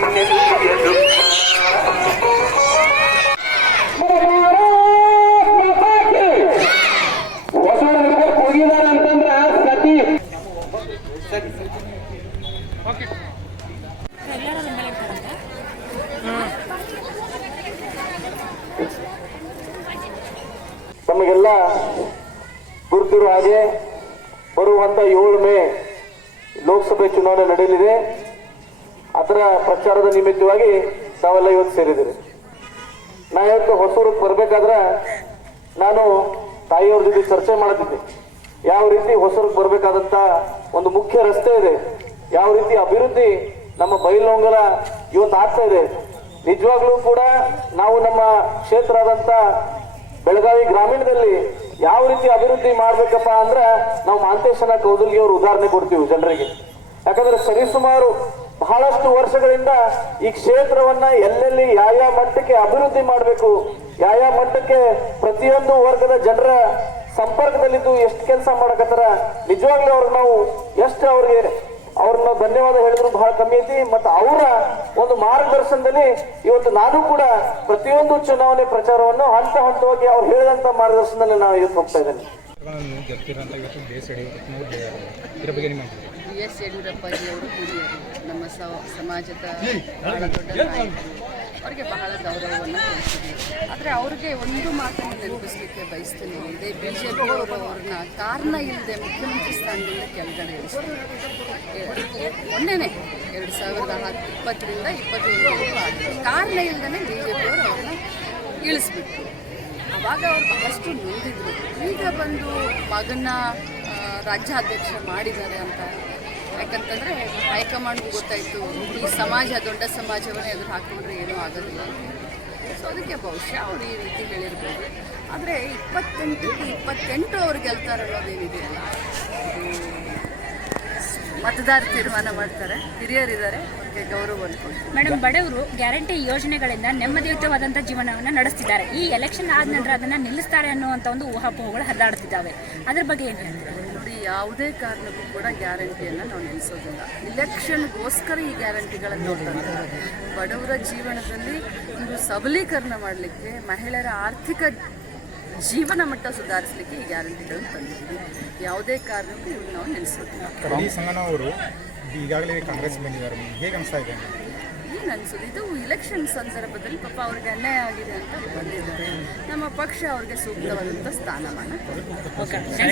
ನಮಗೆಲ್ಲ ಗುರುತಿರುವ ಹಾಗೆ ಬರುವಂತ 7 ಮೇ ಲೋಕಸಭೆ ಚುನಾವಣೆ ನಡೆಯಲಿದೆ. ಅದರ ಪ್ರಚಾರದ ನಿಮಿತ್ತವಾಗಿ ತಾವೆಲ್ಲ ಇವತ್ತು ಸೇರಿದ್ದೀರಿ. ನಾ ಇವತ್ತು ಹೊಸೂರಿಗೆ ಬರಬೇಕಾದ್ರೆ ನಾನು ತಾಯಿಯವ್ರ ಜೊತೆ ಚರ್ಚೆ ಮಾಡುತ್ತಿದ್ದೆ. ಯಾವ ರೀತಿ ಹೊಸೂರಿಗೆ ಬರಬೇಕಾದಂತ ಒಂದು ಮುಖ್ಯ ರಸ್ತೆ ಇದೆ, ಯಾವ ರೀತಿ ಅಭಿವೃದ್ಧಿ ನಮ್ಮ ಬೈಲಹೊಂಗಲ ಇವತ್ತು ಆಗ್ತಾ ಇದೆ. ನಿಜವಾಗ್ಲೂ ಕೂಡ ನಾವು ನಮ್ಮ ಕ್ಷೇತ್ರ ಆದಂತ ಬೆಳಗಾವಿ ಗ್ರಾಮೀಣದಲ್ಲಿ ಯಾವ ರೀತಿ ಅಭಿವೃದ್ಧಿ ಮಾಡ್ಬೇಕಪ್ಪ ಅಂದ್ರೆ ನಾವು ಮಾಂತೇಶನ ಕೌದಲ್ಗಿ ಅವರು ಉದಾಹರಣೆ ಕೊಡ್ತೀವಿ ಜನರಿಗೆ. ಯಾಕಂದ್ರೆ ಸರಿಸುಮಾರು ಬಹಳಷ್ಟು ವರ್ಷಗಳಿಂದ ಈ ಕ್ಷೇತ್ರವನ್ನ ಎಲ್ಲೆಲ್ಲಿ ಯಾವ ಮಟ್ಟಕ್ಕೆ ಅಭಿವೃದ್ಧಿ ಮಾಡಬೇಕು, ಯಾವ ಮಟ್ಟಕ್ಕೆ ಪ್ರತಿಯೊಂದು ವರ್ಗದ ಜನರ ಸಂಪರ್ಕದಲ್ಲಿದ್ದು ಎಷ್ಟು ಕೆಲಸ ಮಾಡಕತ್ತಾರ. ನಿಜವಾಗ್ಲೂ ಅವ್ರಿಗೆ ನಾವು ಎಷ್ಟು ಅವ್ರನ್ನ ನಾವು ಧನ್ಯವಾದ ಹೇಳಿದ್ರು ಬಹಳ ಕಮ್ಮಿ ಐತಿ. ಮತ್ತು ಅವರ ಒಂದು ಮಾರ್ಗದರ್ಶನದಲ್ಲಿ ಇವತ್ತು ನಾನು ಕೂಡ ಪ್ರತಿಯೊಂದು ಚುನಾವಣೆ ಪ್ರಚಾರವನ್ನು ಹಂತವಾಗಿ ಅವ್ರು ಹೇಳಿದಂತ ಮಾರ್ಗದರ್ಶನದಲ್ಲಿ ನಾವು ಇವತ್ತು ಹೋಗ್ತಾ ಇದ್ದೇನೆ. BS ಯಡಿಯೂರಪ್ಪಾಜಿಯವರು ಹಿರಿಯರು, ನಮ್ಮ ಸಮಾಜದ ಬಹಳ ದೊಡ್ಡ ನಾಯಕರು, ಅವರಿಗೆ ಬಹಳ ಗೌರವವನ್ನು ತೋರಿಸಿದೆ. ಆದರೆ ಅವ್ರಿಗೆ ಒಂದು ಮಾತನ್ನು ನೆನಪಿಸಲಿಕ್ಕೆ ಬಯಸ್ತೇನೆ. ಇದೇ BJP ಅವರು ಅವ್ರನ್ನ ಕಾರಣ ಇಲ್ಲದೆ ಮುಖ್ಯಮಂತ್ರಿ ಸ್ಥಾನದಿಂದ ಕೆಳಗಡೆ ಇಳಿಸಿದ್ರು. ಮೊನ್ನೆನೇ 2020ರಿಂದ 2021 ಕಾರಣ ಇಲ್ಲದೇ BJP ಅವರು ಅವ್ರನ್ನ ಇಳಿಸ್ಬಿಟ್ರು. ಆವಾಗ ಅವ್ರು ಬಹಳಷ್ಟು ನೊಂದಿದ್ರು. ಈಗ ಬಂದು ಮಗನ ರಾಜ್ಯಾಧ್ಯಕ್ಷ ಮಾಡಿದ್ದಾರೆ ಅಂತ. ಯಾಕಂತಂದರೆ ಹೈಕಮಾಂಡ್ಗೂ ಗೊತ್ತಾಯಿತು ಈ ಸಮಾಜ ದೊಡ್ಡ ಸಮಾಜವನ್ನೇ ಎದುರು ಹಾಕಿಕೊಂಡ್ರೆ ಏನೂ ಆಗೋದಿಲ್ಲ. ಸೊ ಅದಕ್ಕೆ ಬಹುಶಃ ಅವ್ರು ಈ ರೀತಿ ಹೇಳಿರ್ಬೋದು. ಆದರೆ 28ಕ್ಕೆ 28 ಅವ್ರು ಗೆಲ್ತಾರೆ ಅನ್ನೋದೇನಿದೆಯಲ್ಲ, ಮತದಾರ ತೀರ್ಮಾನ ಮಾಡ್ತಾರೆ. ಹಿರಿಯರಿದ್ದಾರೆ, ಅವ್ರಿಗೆ ಗೌರವವನ್ನು ಕೊಡ್ತಾರೆ. ಮೇಡಮ್, ಬಡವರು ಗ್ಯಾರಂಟಿ ಯೋಜನೆಗಳಿಂದ ನೆಮ್ಮದಿಯುತವಾದಂಥ ಜೀವನವನ್ನು ನಡೆಸ್ತಿದ್ದಾರೆ. ಈ ಎಲೆಕ್ಷನ್ ಆದ ನಂತರ ಅದನ್ನು ನಿಲ್ಲಿಸ್ತಾರೆ ಅನ್ನುವಂಥ ಒಂದು ಊಹಾಪೋಹಗಳು ಹರಿದಾಡುತ್ತಿದ್ದಾವೆ. ಅದ್ರ ಬಗ್ಗೆ ಏನು ಹೇಳ್ತಾರೆ? ನೋಡಿ, ಯಾವುದೇ ಕಾರಣಕ್ಕೂ ಕೂಡ ಗ್ಯಾರಂಟಿಯನ್ನು ನಾವು ನಿಲ್ಲಿಸೋದಿಲ್ಲ. ಇಲೆಕ್ಷನ್ಗೋಸ್ಕರ ಈ ಗ್ಯಾರಂಟಿಗಳನ್ನು ತಂದಿದ್ದಾರೆ. ಬಡವರ ಜೀವನದಲ್ಲಿ ಒಂದು ಸಬಲೀಕರಣ ಮಾಡಲಿಕ್ಕೆ, ಮಹಿಳೆಯರ ಆರ್ಥಿಕ ಜೀವನ ಮಟ್ಟ ಸುಧಾರಿಸಲಿಕ್ಕೆ ಈ ಗ್ಯಾರಂಟಿಗಳನ್ನು ತಂದಿದ್ದೀವಿ. ಯಾವುದೇ ಕಾರಣಕ್ಕೂ ಇವ್ರು ನಾವು ನಿಲ್ಲಿಸೋದಿಲ್ಲ. ಅವರು ಈಗಾಗಲೇ ಕಾಂಗ್ರೆಸ್ ಬಂದಿದ್ದಾರೆ, ಹೇಗೆ ಅನಿಸ್ತಾ ಇದೆ? ಏನು ಅನಿಸೋದು, ಇದು ಇಲೆಕ್ಷನ್ ಸಂದರ್ಭದಲ್ಲಿ ಪಾಪ ಅವ್ರಿಗೆ ಅನ್ಯಾಯ ಆಗಿದೆ ಅಂತ ಬಂದಿದ್ದಾರೆ. ನಮ್ಮ ಪಕ್ಷ ಅವ್ರಿಗೆ ಸೂಕ್ತವಾದಂಥ ಸ್ಥಾನಮಾನ ಕೊಡುತ್ತೆ.